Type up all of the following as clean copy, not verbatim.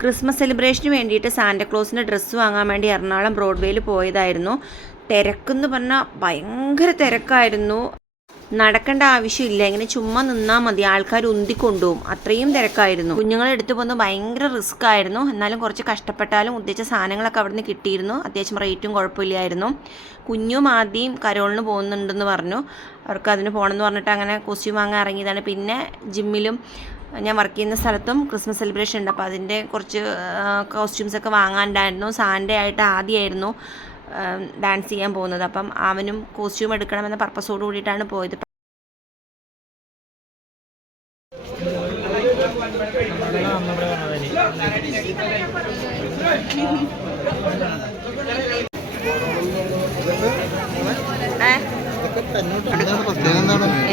Christmas സെലിബ്രേഷന് വേണ്ടിയിട്ട് സാന്റാക്ലോസിൻ്റെ dress വാങ്ങാൻ വേണ്ടി എറണാകുളം ബ്രോഡ്വേയിൽ പോയതായിരുന്നു. തിരക്കെന്ന് പറഞ്ഞാൽ ഭയങ്കര തിരക്കായിരുന്നു. നടക്കേണ്ട ആവശ്യമില്ല, ഇങ്ങനെ ചുമ്മാ നിന്നാൽ മതി, ആൾക്കാർ ഉന്തിക്കൊണ്ടുപോകും, അത്രയും തിരക്കായിരുന്നു. കുഞ്ഞുങ്ങളെ എടുത്തു പോകുന്നത് ഭയങ്കര റിസ്ക് ആയിരുന്നു. എന്നാലും കുറച്ച് കഷ്ടപ്പെട്ടാലും ഉദ്ദേശിച്ച സാധനങ്ങളൊക്കെ അവിടെ നിന്ന് കിട്ടിയിരുന്നു. അത്യാവശ്യം റേറ്റും കുഴപ്പമില്ലായിരുന്നു. കുഞ്ഞും ആദ്യം കരോളിന് പോകുന്നുണ്ടെന്ന് പറഞ്ഞു. അവർക്ക് അതിന് പോകണമെന്ന് പറഞ്ഞിട്ട് അങ്ങനെ കോസ്റ്റ്യൂം വാങ്ങാൻ ഇറങ്ങിയതാണ്. പിന്നെ ജിമ്മിലും ഞാൻ വർക്ക് ചെയ്യുന്ന സ്ഥലത്തും ക്രിസ്മസ് സെലിബ്രേഷൻ ഉണ്ട്. അപ്പോൾ അതിൻ്റെ കുറച്ച് കോസ്റ്റ്യൂംസൊക്കെ വാങ്ങാനുണ്ടായിരുന്നു. സാൻഡേ ആയിട്ട് ആദ്യമായിരുന്നു ഡാൻസ് ചെയ്യാൻ പോകുന്നത്. അപ്പം അവനും കോസ്റ്റ്യൂം എടുക്കണമെന്ന പർപ്പസോട് കൂടിയിട്ടാണ് പോയത്.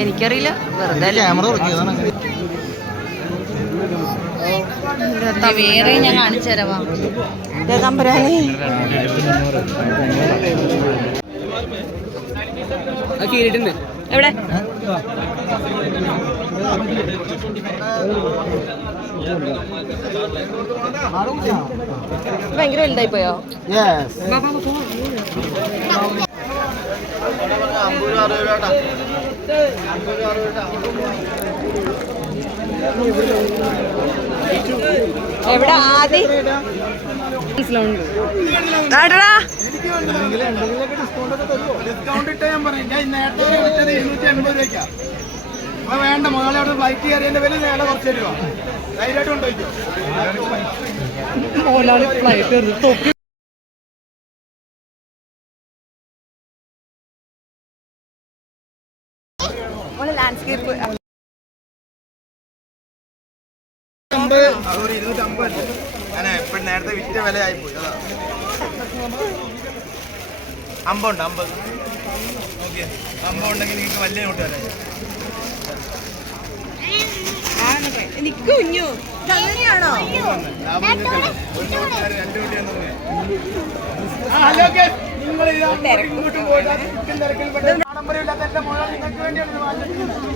എനിക്കറിയില്ല, വെറുതെ വേറെ ഞാൻ കാണിച്ചു തരാം. എവിടെ ഭയങ്കര വലുതായി പോയോ? എവിടെ ആദ്യം വേണ്ട മകളെ അവിടെ ഫ്ലൈറ്റ് കയറിയതിന്റെ വില നേടെ കുറച്ച് തരുമോ? ധൈര്യമായിട്ട് കൊണ്ടുപോയിക്കോ. ലാൻഡ്സ്കേപ്പ് 250 ഞാൻ എപ്പോഴും നേരത്തെ വിറ്റ വില ആയിപ്പോയി. അതാ 50 ഉണ്ട്. 50 ഓക്കെ, 50 ഉണ്ടെങ്കിൽ നിങ്ങൾക്ക് വലിയ നോട്ട് വില. എനിക്ക് കുഞ്ഞു അങ്ങനെയാണോ? നിങ്ങൾ ഇങ്ങോട്ടും പോയിട്ട് ആഡംബരമില്ലാത്ത എന്റെ മുഴുവൻ നിങ്ങൾക്ക് വേണ്ടിയാണ്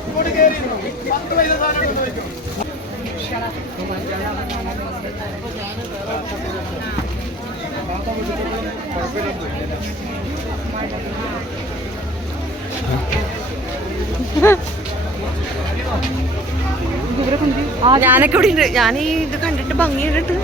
ഇങ്ങോട്ട് കയറിയിരുന്നു. 10 പൈസ സാധനം കൊണ്ടുപോയിക്കോ. ഞാനൊക്കെ ഇവിടെ ഉണ്ട്. ഞാൻ ഈ ഇത് കണ്ടിട്ട് ഭംഗിയിട്ടിട്ട്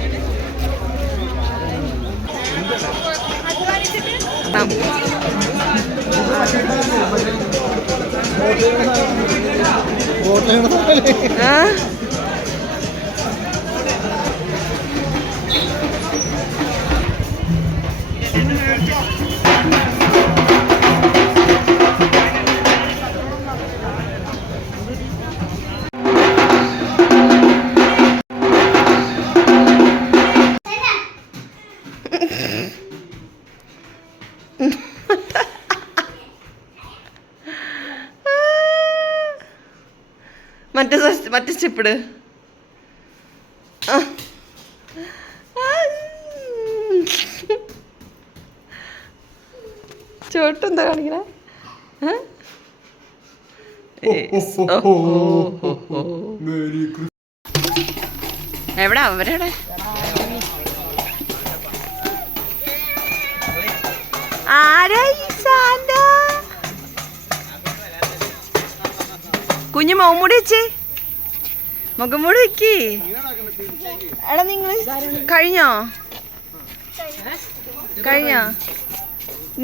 മറ്റേ സ്റ്റെപ്പിട്. ചോട്ടെന്താ കാണിക്കണേ? എവിടെ അവരെവിടെ? ആരാ ഈ സാന്റ? കുഞ്ഞു മുഖംമൂടി വെച്ചേ, മുഖംമൂടി വെക്കേ. എടാ നിങ്ങൾ കഴിഞ്ഞോ?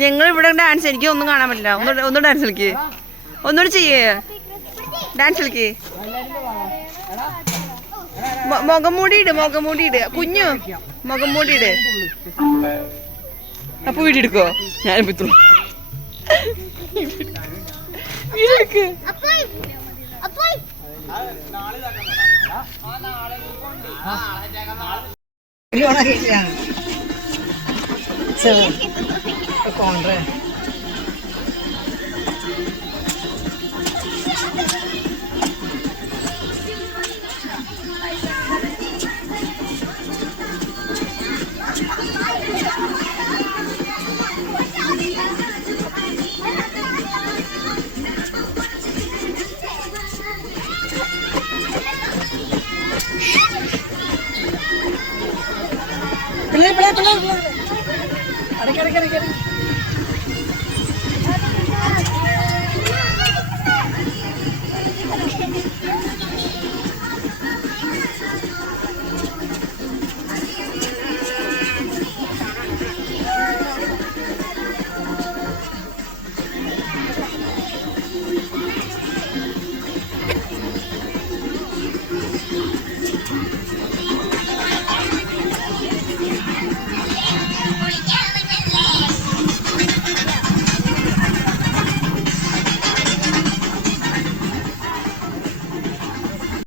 ഞങ്ങൾ ഇവിടെ ഡാൻസ്, എനിക്ക് ഒന്നും കാണാൻ പറ്റില്ല. ഒന്നും ഡാൻസ് കളിക്ക്, ഒന്നുകൂടി ചെയ്യേ, ഡാൻസ് കളിക്ക്. മുഖംമൂടിയിട് കുഞ്ഞു, മുഖംമൂടിയിട്. അപ്പൊ വീഡിയോ എടുക്കോ? ഞാനിപ്പോ ഇത്ര വീഡിയോ എടുക്ക്. കയറി